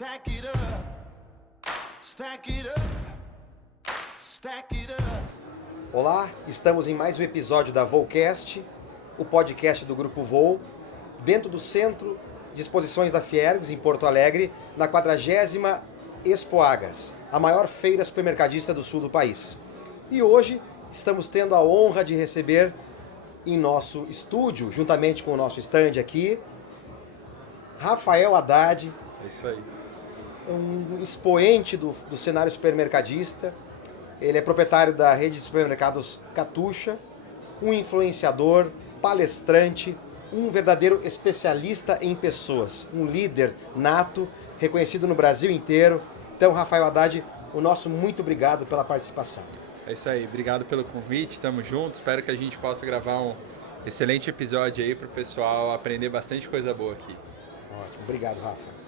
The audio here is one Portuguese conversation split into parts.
Stack it up, stack it up, stack it up. Olá, estamos em mais um episódio da Volcast, o podcast do Grupo Vol, dentro do Centro de Exposições da Fiergs, em Porto Alegre, na 40ª Expoagas, a maior feira supermercadista do sul do país. E hoje estamos tendo a honra de receber em nosso estúdio, juntamente com o nosso stand aqui, Rafael Haddad. É isso aí. Um expoente do cenário supermercadista. Ele é proprietário da rede de supermercados Catuxa, um influenciador, palestrante, um verdadeiro especialista em pessoas, um líder nato, reconhecido no Brasil inteiro. Então, Rafael Haddad, o nosso muito obrigado pela participação. É isso aí, obrigado pelo convite, estamos juntos, espero que a gente possa gravar um excelente episódio aí para o pessoal aprender bastante coisa boa aqui. Ótimo, obrigado, Rafa.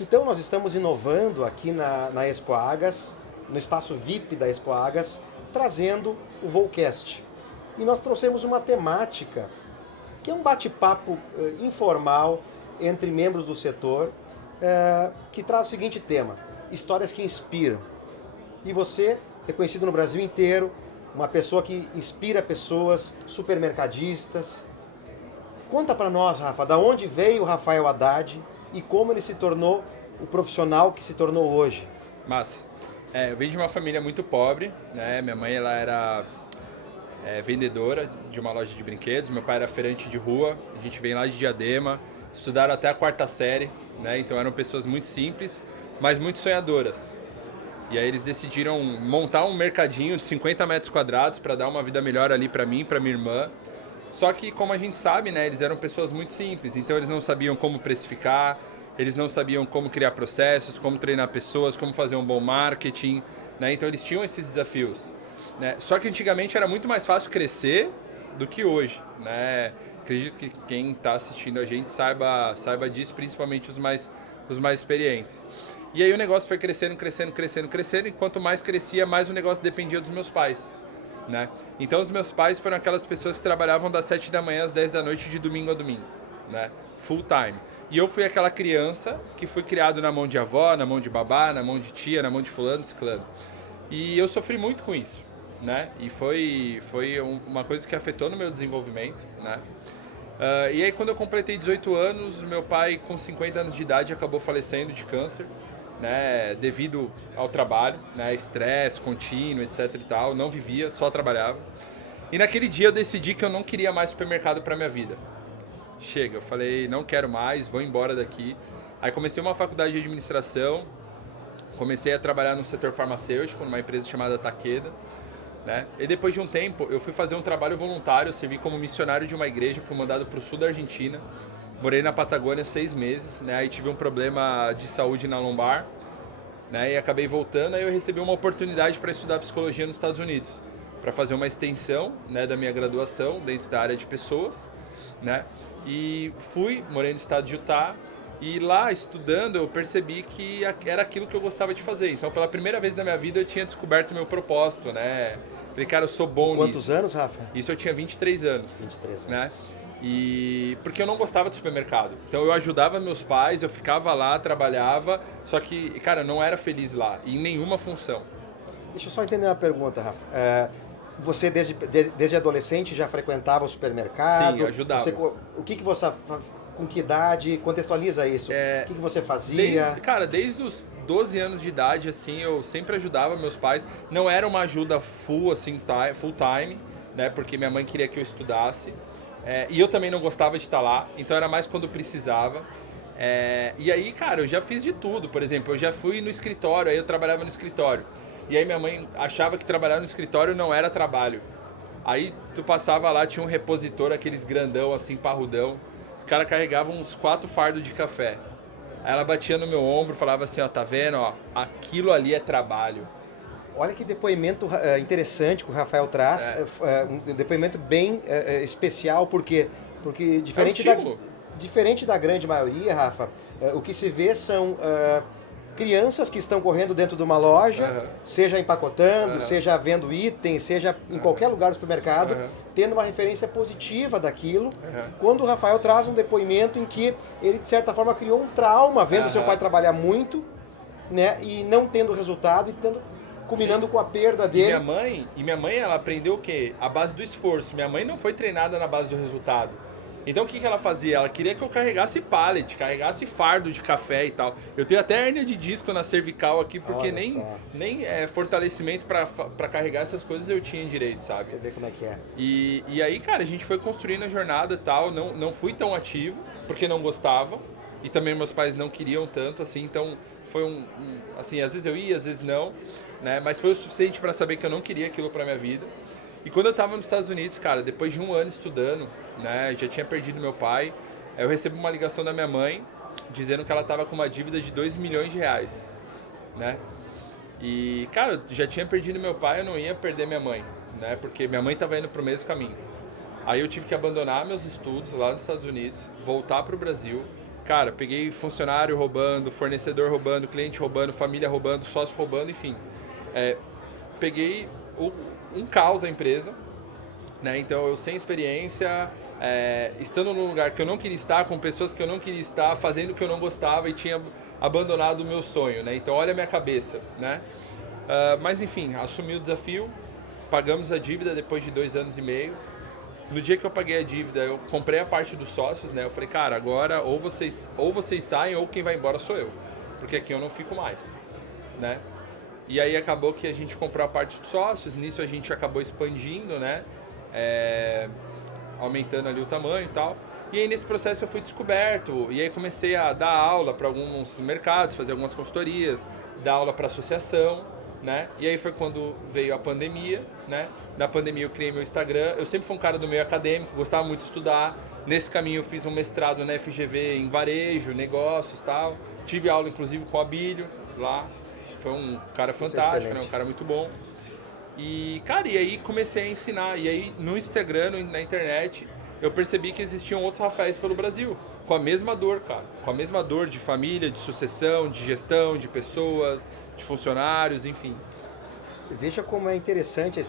Então, nós estamos inovando aqui na Expoagas, no espaço VIP da Expoagas, trazendo o Volcast. E nós trouxemos uma temática que é um bate-papo informal entre membros do setor, que traz o seguinte tema: histórias que inspiram. E você, reconhecido no Brasil inteiro, uma pessoa que inspira pessoas, supermercadistas. Conta para nós, Rafa, da onde veio o Rafael Haddad e como ele se tornou o profissional que se tornou hoje. Massa. Eu venho de uma família muito pobre, né? Minha mãe ela era vendedora de uma loja de brinquedos, meu pai era feirante de rua, a gente vem lá de Diadema, estudaram até a 4ª série, né? Então eram pessoas muito simples, mas muito sonhadoras. E aí eles decidiram montar um mercadinho de 50 metros quadrados para dar uma vida melhor ali para mim e para minha irmã. Só que, como a gente sabe, né, eles eram pessoas muito simples, então eles não sabiam como precificar, eles não sabiam como criar processos, como treinar pessoas, como fazer um bom marketing, né? Então eles tinham esses desafios, né? Só que antigamente era muito mais fácil crescer do que hoje, né? Acredito que quem está assistindo a gente saiba disso, principalmente os mais experientes. E aí o negócio foi crescendo, e quanto mais crescia, mais o negócio dependia dos meus pais, né? Então os meus pais foram aquelas pessoas que trabalhavam das 7 da manhã às 10 da noite de domingo a domingo, né? Full time. E eu fui aquela criança que fui criado na mão de avó, na mão de babá, na mão de tia, na mão de fulano, ciclano. E eu sofri muito com isso, né? E foi uma coisa que afetou no meu desenvolvimento, né? E aí quando eu completei 18 anos, meu pai com 50 anos de idade acabou falecendo de câncer, né, devido ao trabalho, né, estresse contínuo, etc e tal, não vivia, só trabalhava. E naquele dia eu decidi que eu não queria mais supermercado para minha vida. Chega, eu falei, não quero mais, vou embora daqui. Aí comecei uma faculdade de administração, comecei a trabalhar no setor farmacêutico, numa empresa chamada Takeda, né? E depois de um tempo, eu fui fazer um trabalho voluntário, servi como missionário de uma igreja, fui mandado para o sul da Argentina. Morei na Patagônia 6 meses, né? Aí tive um problema de saúde na lombar, né? E acabei voltando, aí eu recebi uma oportunidade para estudar psicologia nos Estados Unidos, para fazer uma extensão, né, da minha graduação dentro da área de pessoas, né? E morei no estado de Utah, e lá estudando eu percebi que era aquilo que eu gostava de fazer. Então pela primeira vez na minha vida eu tinha descoberto o meu propósito, né? Falei, cara, eu sou bom nisso. Quantos anos, Rafa? Isso eu tinha 23 anos. 23 anos. Né? E porque eu não gostava de supermercado. Então eu ajudava meus pais, eu ficava lá, trabalhava, só que, cara, eu não era feliz lá, em nenhuma função. Deixa eu só entender uma pergunta, Rafa. Você desde adolescente já frequentava o supermercado? Sim, eu ajudava. Com que idade? Contextualiza isso. O que você fazia? Desde os 12 anos de idade, assim, eu sempre ajudava meus pais. Não era uma ajuda full time, né? Porque minha mãe queria que eu estudasse. E eu também não gostava de estar lá, então era mais quando precisava. E aí, cara, eu já fiz de tudo. Por exemplo, eu já fui no escritório, aí eu trabalhava no escritório. E aí minha mãe achava que trabalhar no escritório não era trabalho. Aí tu passava lá, tinha um repositor, aqueles grandão, assim, parrudão. O cara carregava uns 4 fardos de café. Aí ela batia no meu ombro e falava assim, ó, tá vendo, ó, aquilo ali é trabalho. Olha que depoimento interessante que o Rafael traz, um depoimento bem especial, porque diferente da grande maioria, Rafa, o que se vê são crianças que estão correndo dentro de uma loja, Aham. seja empacotando, Aham. seja vendo itens, seja em qualquer lugar do supermercado, Aham. tendo uma referência positiva daquilo. Aham. Quando o Rafael traz um depoimento em que ele, de certa forma, criou um trauma vendo seu Aham. pai trabalhar muito, né, e não tendo resultado, e culminando com a perda E dele. minha mãe, ela aprendeu o quê? A base do esforço. Minha mãe não foi treinada na base do resultado. Então o que ela fazia? Ela queria que eu carregasse pallet, carregasse fardo de café e tal. Eu tenho até hérnia de disco na cervical aqui, porque Olha nem, só. nem fortalecimento pra carregar essas coisas eu tinha direito, sabe? Você vê como é que é. E aí, cara, a gente foi construindo a jornada e tal. Não fui tão ativo, porque não gostava. E também meus pais não queriam tanto, assim. Então, foi assim, às vezes eu ia, às vezes não. Né? Mas foi o suficiente para saber que eu não queria aquilo pra minha vida. E quando eu tava nos Estados Unidos, cara, depois de 1 ano estudando, né? Já tinha perdido meu pai. Eu recebo uma ligação da minha mãe, dizendo que ela tava com uma dívida de 2 milhões de reais, né? E, cara, eu já tinha perdido meu pai, eu não ia perder minha mãe, né? Porque minha mãe tava indo pro mesmo caminho. Aí eu tive que abandonar meus estudos lá nos Estados Unidos, voltar pro Brasil. Cara, peguei funcionário roubando, fornecedor roubando, cliente roubando, família roubando, sócio roubando, enfim. Peguei um caos a empresa, né? Então eu sem experiência, estando num lugar que eu não queria estar, com pessoas que eu não queria estar, fazendo o que eu não gostava e tinha abandonado o meu sonho, né? Então olha a minha cabeça, né? Mas enfim, assumi o desafio, pagamos a dívida depois de 2 anos e meio. No dia que eu paguei a dívida, eu comprei a parte dos sócios, né? Eu falei, cara, agora ou vocês saem ou quem vai embora sou eu, porque aqui eu não fico mais, né? E aí acabou que a gente comprou a parte dos sócios, nisso a gente acabou expandindo, né? Aumentando ali o tamanho e tal. E aí nesse processo eu fui descoberto, e aí comecei a dar aula para alguns mercados, fazer algumas consultorias, dar aula para associação, né? E aí foi quando veio a pandemia, né? Na pandemia eu criei meu Instagram, eu sempre fui um cara do meio acadêmico, gostava muito de estudar. Nesse caminho eu fiz um mestrado na FGV em varejo, negócios e tal. Tive aula inclusive com o Abílio lá. Foi um cara fantástico, né? Um cara muito bom. E, cara, e aí comecei a ensinar. E aí no Instagram, na internet, eu percebi que existiam outros Rafaéis pelo Brasil. Com a mesma dor, cara. Com a mesma dor de família, de sucessão, de gestão, de pessoas, de funcionários, enfim. Veja como é interessante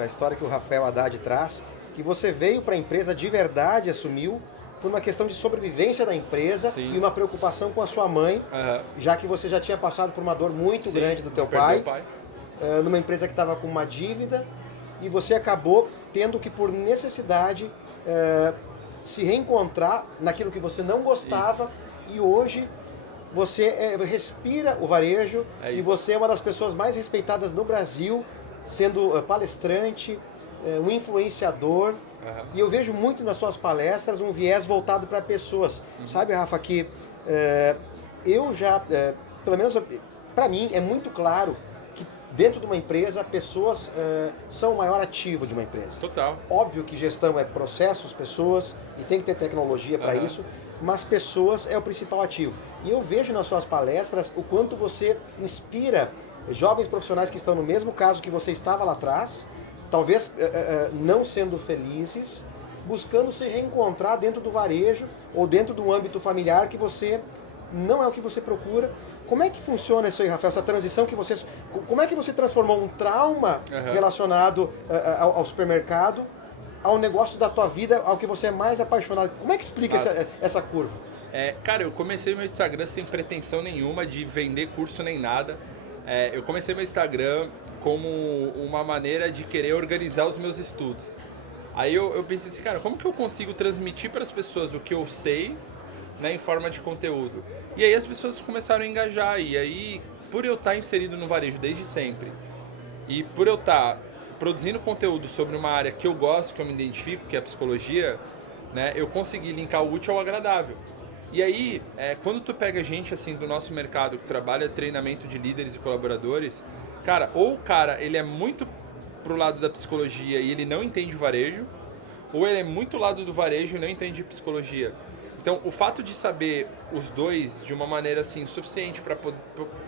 a história que o Rafael Haddad traz, que você veio para a empresa de verdade, assumiu, por uma questão de sobrevivência da empresa. Sim. E uma preocupação com a sua mãe, já que você já tinha passado por uma dor muito Sim, grande do teu pai, numa empresa que estava com uma dívida, e você acabou tendo que, por necessidade, se reencontrar naquilo que você não gostava. Isso. E hoje você respira o varejo e você é uma das pessoas mais respeitadas no Brasil, sendo palestrante, um influenciador. E eu vejo muito nas suas palestras um viés voltado para pessoas. Sabe, Rafa, que eu já, pelo menos para mim, é muito claro que dentro de uma empresa, pessoas são o maior ativo de uma empresa. Total. Óbvio que gestão é processos, pessoas, e tem que ter tecnologia para isso, mas pessoas é o principal ativo. E eu vejo nas suas palestras o quanto você inspira jovens profissionais que estão no mesmo caso que você estava lá atrás, talvez não sendo felizes, buscando se reencontrar dentro do varejo ou dentro do âmbito familiar que você não é o que você procura. Como é que funciona isso aí, Rafael? Essa transição que vocês... Como é que você transformou um trauma relacionado ao supermercado ao negócio da tua vida, ao que você é mais apaixonado? Como é que explica essa curva? Cara, eu comecei meu Instagram sem pretensão nenhuma de vender curso nem nada. Eu comecei meu Instagram como uma maneira de querer organizar os meus estudos. Aí eu pensei assim, cara, como que eu consigo transmitir para as pessoas o que eu sei, né, em forma de conteúdo? E aí as pessoas começaram a engajar. E aí, por eu estar inserido no varejo desde sempre, e por eu estar produzindo conteúdo sobre uma área que eu gosto, que eu me identifico, que é a psicologia, né, eu consegui linkar o útil ao agradável. E aí, quando tu pega gente assim do nosso mercado que trabalha treinamento de líderes e colaboradores, cara, ou o cara ele é muito pro lado da psicologia e ele não entende o varejo, ou ele é muito lado do varejo e não entende psicologia. Então, o fato de saber os dois de uma maneira assim suficiente para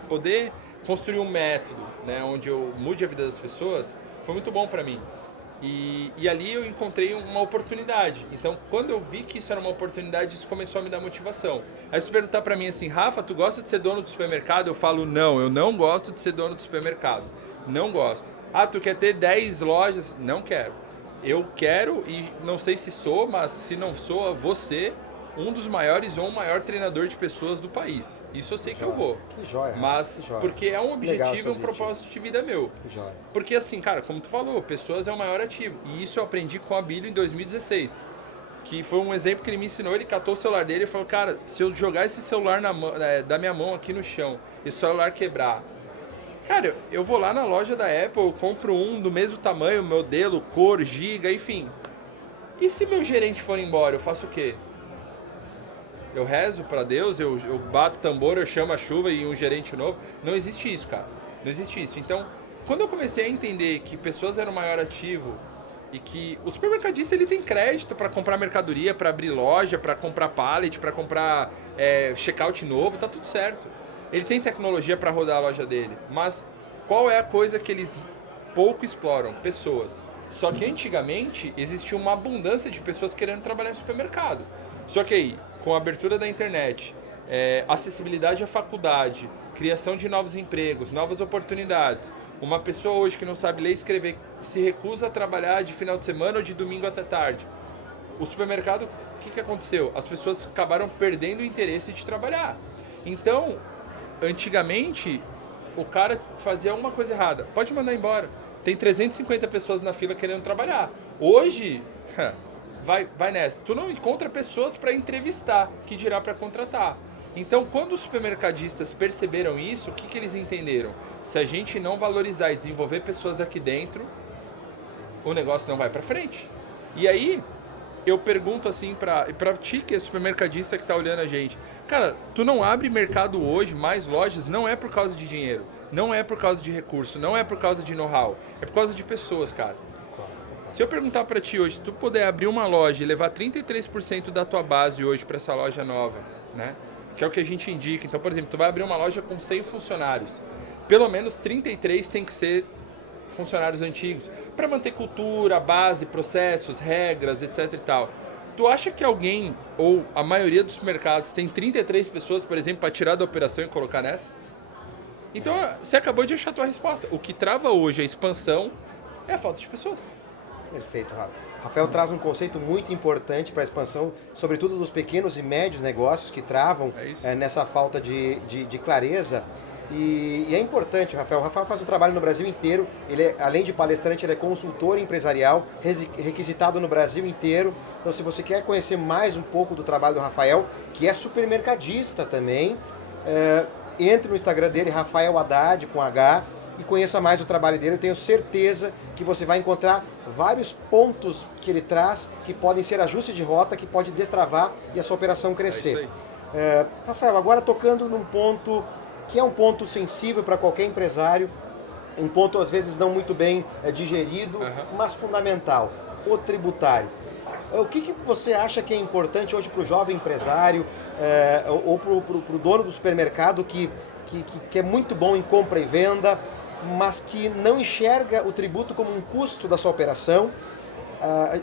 poder construir um método, né, onde eu mude a vida das pessoas, foi muito bom para mim. E ali eu encontrei uma oportunidade. Então, quando eu vi que isso era uma oportunidade, isso começou a me dar motivação. Aí se tu perguntar pra mim assim, Rafa, tu gosta de ser dono do supermercado? Eu falo, não, eu não gosto de ser dono do supermercado. Não gosto. Ah, tu quer ter 10 lojas? Não quero. Eu quero, e não sei se sou, mas se não sou, eu vou ser um dos maiores ou o maior treinador de pessoas do país. Isso eu sei que eu vou. Que joia. Mas que joia. porque é um Legal objetivo, esse é um propósito de vida meu. Que joia. Porque assim, cara, como tu falou, pessoas é o maior ativo. E isso eu aprendi com a Abílio em 2016. Que foi um exemplo que ele me ensinou, ele catou o celular dele e falou, cara, se eu jogar esse celular da minha mão aqui no chão, e o celular quebrar, cara, eu vou lá na loja da Apple, eu compro um do mesmo tamanho, modelo, cor, giga, enfim. E se meu gerente for embora, eu faço o quê? Eu rezo pra Deus, eu bato tambor, eu chamo a chuva e um gerente novo. Não existe isso, cara. Não existe isso. Então, quando eu comecei a entender que pessoas eram o maior ativo e que o supermercadista ele tem crédito para comprar mercadoria, para abrir loja, para comprar pallet, para comprar checkout novo, tá tudo certo. Ele tem tecnologia para rodar a loja dele, mas qual é a coisa que eles pouco exploram? Pessoas. Só que antigamente existia uma abundância de pessoas querendo trabalhar em supermercado. Só que aí, com a abertura da internet, acessibilidade à faculdade, criação de novos empregos, novas oportunidades. Uma pessoa hoje que não sabe ler e escrever se recusa a trabalhar de final de semana ou de domingo até tarde. O supermercado, o que aconteceu? As pessoas acabaram perdendo o interesse de trabalhar. Então, antigamente, o cara fazia uma coisa errada. Pode mandar embora. Tem 350 pessoas na fila querendo trabalhar. Hoje, vai nessa. Tu não encontra pessoas para entrevistar, que dirá para contratar. Então, quando os supermercadistas perceberam isso, o que eles entenderam? Se a gente não valorizar e desenvolver pessoas aqui dentro, o negócio não vai para frente. E aí, eu pergunto assim pra ti, que é supermercadista que tá olhando a gente. Cara, tu não abre mercado hoje, mais lojas, não é por causa de dinheiro. Não é por causa de recurso, não é por causa de know-how. É por causa de pessoas, cara. Se eu perguntar pra ti hoje, se tu puder abrir uma loja e levar 33% da tua base hoje pra essa loja nova, né? Que é o que a gente indica. Então, por exemplo, tu vai abrir uma loja com 100 funcionários. Pelo menos 33 tem que ser funcionários antigos, para manter cultura, base, processos, regras, etc e tal. Tu acha que alguém, ou a maioria dos mercados, tem 33 pessoas, por exemplo, para tirar da operação e colocar nessa? Então, você acabou de achar a tua resposta. O que trava hoje a expansão é a falta de pessoas. Perfeito, Rafa. Rafael traz um conceito muito importante para a expansão, sobretudo dos pequenos e médios negócios que travam nessa falta de clareza. E é importante, Rafael. O Rafael faz um trabalho no Brasil inteiro. Ele, além de palestrante, ele é consultor empresarial, requisitado no Brasil inteiro. Então, se você quer conhecer mais um pouco do trabalho do Rafael, que é supermercadista também, entre no Instagram dele, Rafael Haddad, com H, e conheça mais o trabalho dele. Eu tenho certeza que você vai encontrar vários pontos que ele traz que podem ser ajuste de rota, que pode destravar e a sua operação crescer. Rafael, agora tocando num ponto que é um ponto sensível para qualquer empresário, um ponto às vezes não muito bem digerido, mas fundamental, o tributário. O que você acha que é importante hoje para o jovem empresário ou para o dono do supermercado que é muito bom em compra e venda, mas que não enxerga o tributo como um custo da sua operação?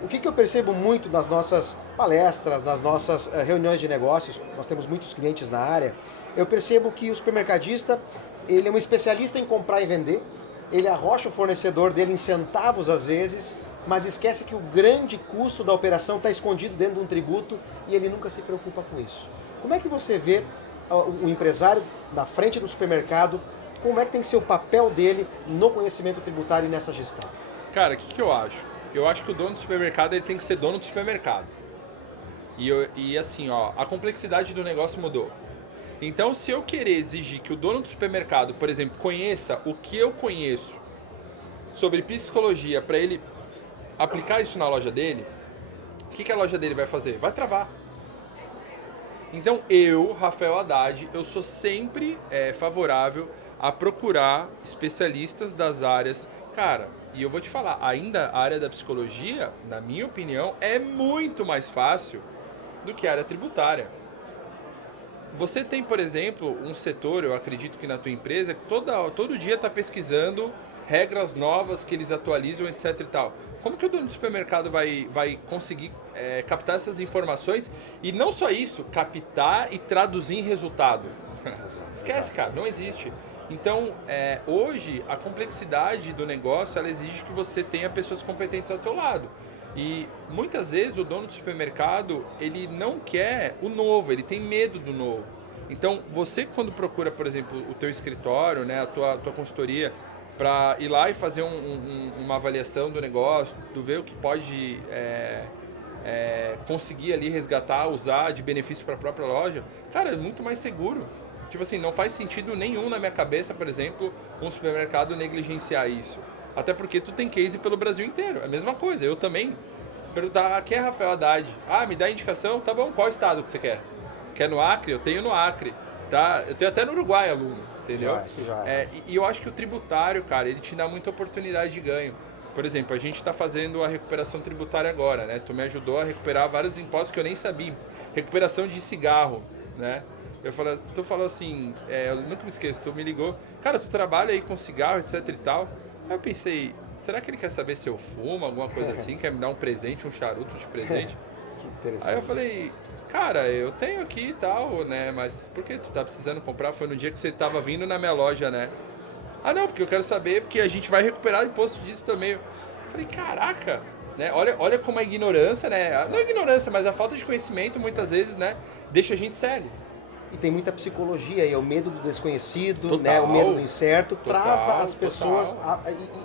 O que eu percebo muito nas nossas palestras, nas nossas reuniões de negócios, nós temos muitos clientes na área, eu percebo que o supermercadista, ele é um especialista em comprar e vender, ele arrocha o fornecedor dele em centavos às vezes, mas esquece que o grande custo da operação está escondido dentro de um tributo e ele nunca se preocupa com isso. Como é que você vê o empresário na frente do supermercado, como é que tem que ser o papel dele no conhecimento tributário e nessa gestão? Cara, o que eu acho? Eu acho que o dono do supermercado ele tem que ser dono do supermercado. E assim, a complexidade do negócio mudou. Então, se eu querer exigir que o dono do supermercado, por exemplo, conheça o que eu conheço sobre psicologia para ele aplicar isso na loja dele, o que a loja dele vai fazer? Vai travar. Então, eu, Rafael Haddad, eu sou sempre favorável a procurar especialistas das áreas. Cara, e eu vou te falar, ainda a área da psicologia, na minha opinião, é muito mais fácil do que a área tributária. Você tem, por exemplo, um setor, eu acredito que na tua empresa, que todo dia está pesquisando regras novas que eles atualizam, etc e tal. Como que o dono do supermercado vai conseguir captar essas informações e não só isso, captar e traduzir em resultado? Esquece, cara, não existe. Então, hoje, a complexidade do negócio, ela exige que você tenha pessoas competentes ao teu lado. E muitas vezes o dono do supermercado, ele não quer o novo, ele tem medo do novo. Então, você quando procura, por exemplo, o teu escritório, né, a tua consultoria, para ir lá e fazer uma avaliação do negócio, tu ver o que pode conseguir ali resgatar, usar de benefício para a própria loja, cara, é muito mais seguro. Tipo assim, não faz sentido nenhum na minha cabeça, por exemplo, um supermercado negligenciar isso. Até porque tu tem case pelo Brasil inteiro. É a mesma coisa. Eu também. Perguntar, quem é Rafael Haddad? Ah, me dá indicação? Tá bom, qual estado que você quer? Quer no Acre? Eu tenho no Acre. Tá? Eu tenho até no Uruguai aluno, entendeu? E eu acho que o tributário, cara, ele te dá muita oportunidade de ganho. Por exemplo, a gente está fazendo a recuperação tributária agora, né? Tu me ajudou a recuperar vários impostos que eu nem sabia. Recuperação de cigarro, né? Tu falou assim, eu nunca me esqueço, tu me ligou, cara, tu trabalha aí com cigarro, etc e tal. Aí eu pensei, será que ele quer saber se eu fumo, alguma coisa assim, quer me dar um presente, um charuto de presente? Que interessante. Aí eu falei, cara, eu tenho aqui e tal, né, mas por que tu tá precisando comprar? Foi no dia que você tava vindo na minha loja, né? Ah não, porque eu quero saber, porque a gente vai recuperar imposto disso também. Eu falei, caraca, né? Olha como a ignorância, né? Não a ignorância, mas a falta de conhecimento muitas vezes, né, deixa a gente sério. E tem muita psicologia aí, é o medo do desconhecido, Total, né? O medo do incerto, total, trava as pessoas total.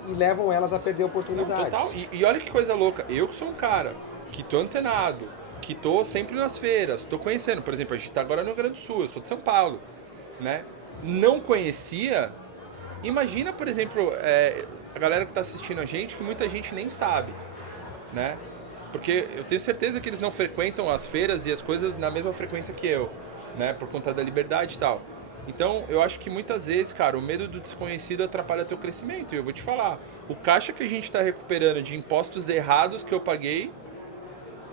E levam elas a perder oportunidades. Total. E olha que coisa louca, eu que sou um cara que tô antenado, que tô sempre nas feiras, tô conhecendo, por exemplo, a gente tá agora no Rio Grande do Sul, eu sou de São Paulo, né? Não conhecia, imagina, por exemplo, a galera que tá assistindo a gente, que muita gente nem sabe, né? Porque eu tenho certeza que eles não frequentam as feiras e as coisas na mesma frequência que eu, né, por conta da liberdade e tal. Então, eu acho que muitas vezes, cara, o medo do desconhecido atrapalha teu crescimento. E eu vou te falar, o caixa que a gente está recuperando de impostos errados que eu paguei,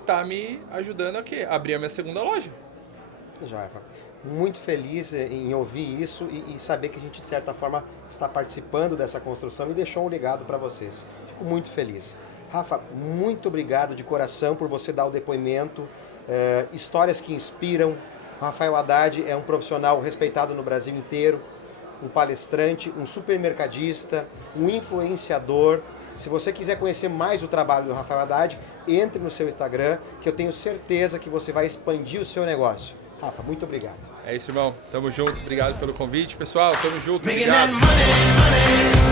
tá me ajudando a quê? Abrir a minha segunda loja. Rafa, muito feliz em ouvir isso e saber que a gente, de certa forma, está participando dessa construção e deixou um legado para vocês. Fico muito feliz. Rafa, muito obrigado de coração por você dar o depoimento, histórias que inspiram. O Rafael Haddad é um profissional respeitado no Brasil inteiro, um palestrante, um supermercadista, um influenciador. Se você quiser conhecer mais o trabalho do Rafael Haddad, entre no seu Instagram, que eu tenho certeza que você vai expandir o seu negócio. Rafa, muito obrigado. É isso, irmão. Tamo junto. Obrigado pelo convite, pessoal. Tamo junto. Making that Obrigado. money, money.